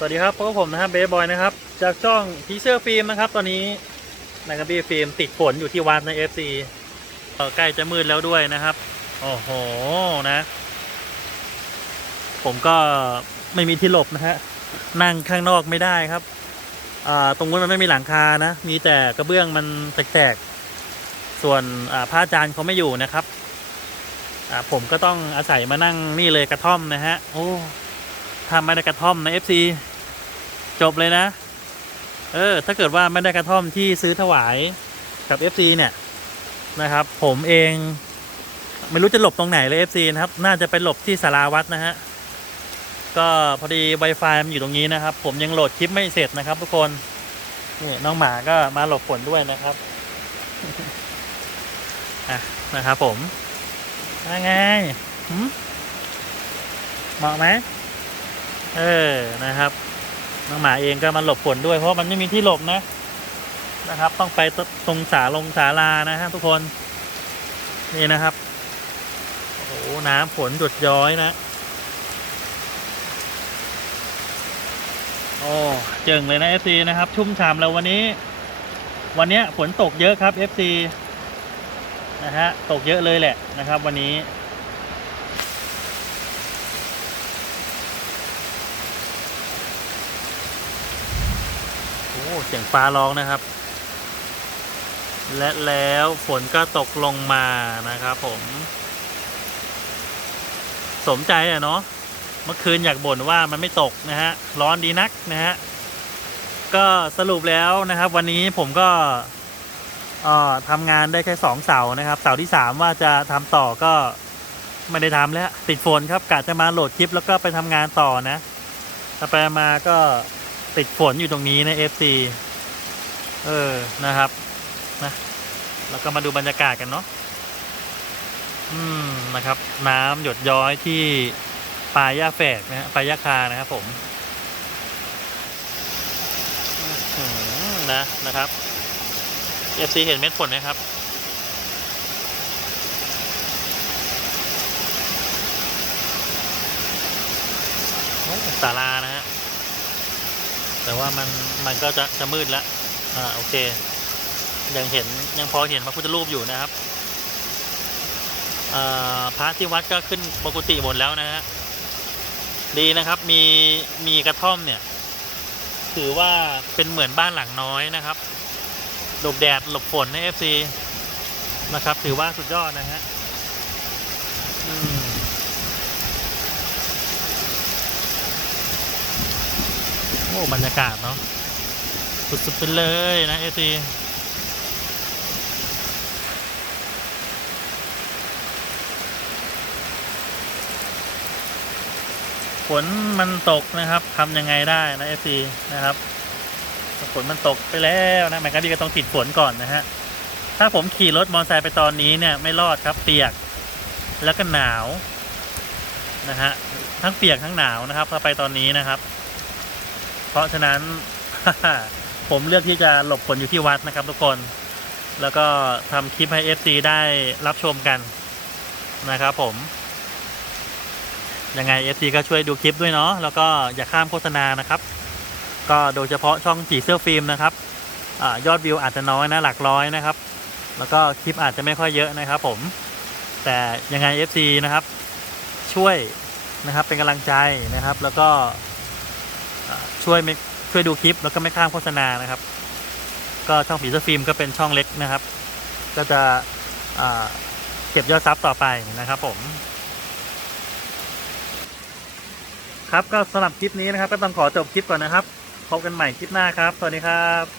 สวัสดีครับพบกับผมนะครับเบสบอยนะครับ จากช่องพีเซอร์ฟิล์มนะครับ ตอนนี้นะครับบีฟิล์มติดฝนอยู่ที่วัดในเอ่อใกล้จะมืดแล้วด้วยนะครับ โอ้โหนะ ผมก็ไม่มีที่หลบนะฮะนั่งข้างนอกไม่ได้ครับตรงนู้นมันไม่มีหลังคานะ มีแต่กระเบื้องมันแตกๆ ส่วนอ่าจารย์เขาไม่อยู่นะครับผมก็ต้องอาศัยมานั่งนี่เลยกระท่อมนะฮะโอ้ทำม่ได้กระท่อมนะ FC จบเลยนะ เออ ถ้าเกิดว่าไม่ได้กระท่อมที่ซื้อถวายกับ FC เนี่ยนะครับ ผมเอง ไม่รู้จะหลบตรงไหนเลย FC นะครับ น่าจะไปหลบที่สาราวัดนะฮะ ก็พอดี Wi-Fi มันอยู่ตรงนี้นะครับ ผมยังโหลดคลิปไม่เสร็จนะครับ ทุกคนนี่น้องหมาก็มาหลบฝนด้วยนะครับอะนะครับผมว่าไงเหมาะไหมเออนะครับ น้องหมาเองก็มาหลบฝนด้วยเพราะมันไม่มีที่หลบนะนะครับ ต้องไปตรงสาลงศาลานะฮะทุกคน นี่นะครับโอ้โหน้ำฝนหยดย้อยนะโอ้เจิงเลยนะ FC นะครับ ชุ่มฉ่ำแล้ววันนี้ วันเนี้ยฝนตกเยอะครับ FC นะฮะตกเยอะเลยแหละนะครับ วันนี้ อ้เสียงฟ้าร้องนะครับ และแล้วฝนก็ตกลงมานะครับผม สมใจอะเนาะเมื่อคืนอยากบ่นว่ามันไม่ตกนะฮะ ร้อนดีนักนะฮะ ก็สรุปแล้วนะครับ วันนี้ผมก็ทำงานได้แค่สองเสานะครับเสาที่สามว่าจะทำต่อก็ไม่ได้ทำแล้ว ติดฝนครับกะจะมาโหลดคลิปแล้วก็ไปทำงานต่อนะแต่ไปมาก็ ติดฝนอยู่ตรงนี้ใน FC เออนะครับนะแล้วก็มาดูบรรยากาศกันเนาะอืมนะครับ น้ำหยดย้อยที่ปลาย่าแฝกนะฮะปลาย่าคานะครับผมหือนะนะครับ FC เห็นเม็ดฝนไหมครับโอ้ศาลานะฮะ แต่ว่ามันมันก็จะจะมืดแล้วอ่าโอเค ยังเห็นยังพอเห็นพระพุทธรูปอยู่นะครับอ่าพระที่วัดก็ขึ้นปกติหมดแล้วนะฮะดีนะครับมีมีกระท่อมเนี่ย ถือว่าเป็นเหมือนบ้านหลังน้อยนะครับหลบแดดหลบฝนใน FC นะครับ ถือว่าสุดยอดนะฮะอืมโอ้บรรยากาศเนาะสุดๆไปเลยนะ FC ฝนมันตกนะครับทำยังไงได้นะเอซีนะครับฝนมันตกไปแล้วนะมันก็ดีก็ต้องติดฝนก่อนนะฮะถ้าผมขี่รถมอเตอร์ไซค์ไปตอนนี้เนี่ยไม่รอดครับ เปียกแล้วก็หนาวนะฮะทั้งเปียกทั้งหนาวนะครับถ้าไปตอนนี้นะครับ ราะฉะนั้น ผมเลือกที่จะหลบฝนอยู่ที่วัดนะครับทุกคน แล้วก็ทำคลิปให้ FC ได้รับชมกันนะครับผม ยังไง FC ก็ช่วยดูคลิปด้วยเนาะแล้วก็อย่าข้ามโฆษณานะครับ ก็โดยเฉพาะช่องผีเสื้อฟิล์มนะครับอยอดวิวอาจจะน้อยนะหลักร้อยนะครับ แล้วก็คลิปอาจจะไม่ค่อยเยอะนะครับผม แต่ยังไง FC นะครับ ช่วยนะครับเป็นกำลังใจนะครับ แล้วก็ ช่วยไม่ช่วยดูคลิปแล้วก็ไม่ข้ามโฆษณานะครับ ก็ช่องผีเสื้อฟิล์มก็เป็นช่องเล็กนะครับ ก็จะเก็บยอดซับต่อไปนะครับผม ครับก็สำหรับคลิปนี้นะครับ ก็ต้องขอจบคลิปก่อนนะครับพบกันใหม่คลิปหน้าครับ สวัสดีครับ